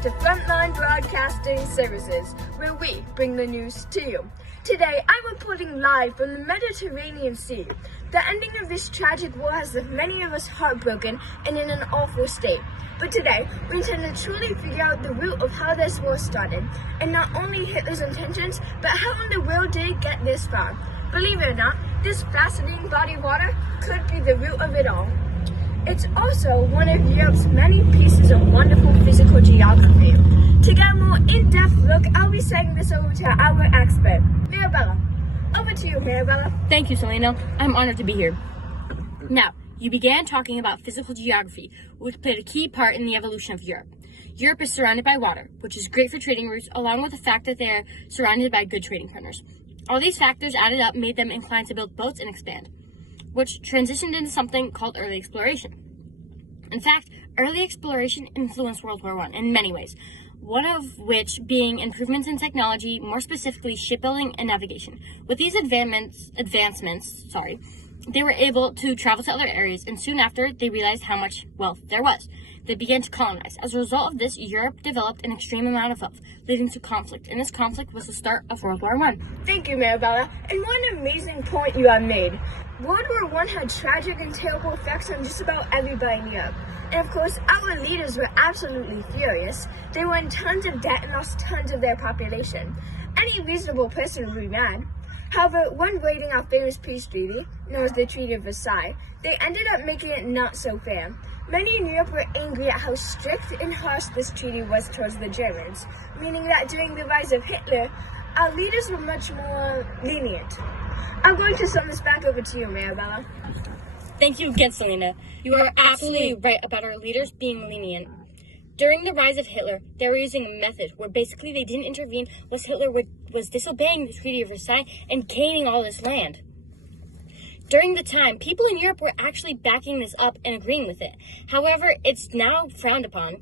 back to Frontline Broadcasting Services, where we bring the news to you. Today, I'm reporting live from the Mediterranean Sea. The ending of this tragic war has left many of us heartbroken and in an awful state. But today, we intend to truly figure out the root of how this war started, and not only Hitler's intentions, but how in the world did it get this far. Believe it or not, this fascinating body of water could be the root of it all. It's also one of Europe's many pieces of wonderful physical geography. To get a more in-depth look, I'll be sending this over to our expert, Mirabella. Over to you, Mirabella. Thank you, Selena. I'm honored to be here. Now, you began talking about physical geography, which played a key part in the evolution of Europe. Europe is surrounded by water, which is great for trading routes, along with the fact that they are surrounded by good trading partners. All these factors added up made them inclined to build boats and expand, which transitioned into something called early exploration. In fact, early exploration influenced World War I in many ways, one of which being improvements in technology, more specifically shipbuilding and navigation. With these advancements, they were able to travel to other areas, and soon after, they realized how much wealth there was. They began to colonize. As a result of this, Europe developed an extreme amount of wealth, leading to conflict, and this conflict was the start of World War I. Thank you, Mirabella. And what an amazing point you have made. World War I had tragic and terrible effects on just about everybody in Europe. And of course, our leaders were absolutely furious. They were in tons of debt and lost tons of their population. Any reasonable person would be mad. However, when writing our famous peace treaty, known as the Treaty of Versailles, they ended up making it not so fair. Many in Europe were angry at how strict and harsh this treaty was towards the Germans, meaning that during the rise of Hitler, our leaders were much more lenient. I'm going to sum this back over to you, Mirabella. Thank you again, Selena. You are absolutely right about our leaders being lenient. During the rise of Hitler, they were using a method where basically they didn't intervene once Hitler was disobeying the Treaty of Versailles and gaining all this land. During the time, people in Europe were actually backing this up and agreeing with it. However, it's now frowned upon.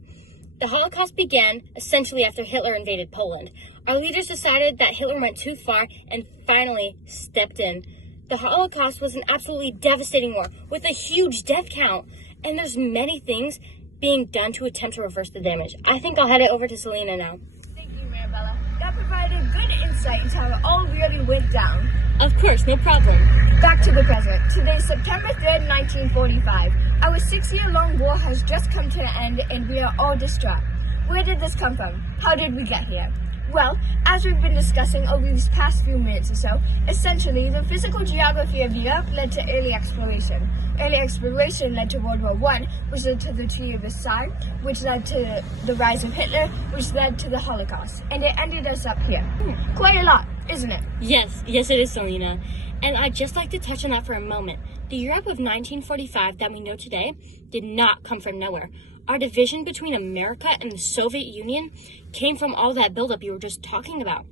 The Holocaust began essentially after Hitler invaded Poland. Our leaders decided that Hitler went too far and finally stepped in. The Holocaust was an absolutely devastating war with a huge death count, and there's many things being done to attempt to reverse the damage. I think I'll head it over to Selena now. Thank you, Mirabella. That provided good insight into how it all really went down. Of course, no problem. Back to the present. Today is September 3rd, 1945. Our 6-year-long war has just come to an end and we are all distraught. Where did this come from? How did we get here? Well, as we've been discussing over these past few minutes or so, essentially the physical geography of Europe led to early exploration. Early exploration led to World War I, which led to the Treaty of Versailles, which led to the rise of Hitler, which led to the Holocaust. And it ended us up here. Quite a lot, isn't it? Yes it is, Selena. And I'd just like to touch on that for a moment. The Europe of 1945 that we know today did not come from nowhere. Our division between America and the Soviet Union came from all that buildup you were just talking about.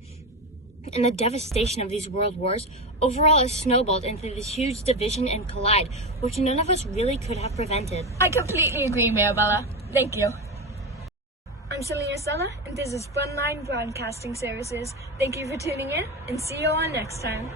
And the devastation of these world wars overall has snowballed into this huge division and collide, which none of us really could have prevented. I completely agree, Mirabella. Thank you. I'm Selena Sella, and this is Frontline Broadcasting Services. Thank you for tuning in, and see you all next time.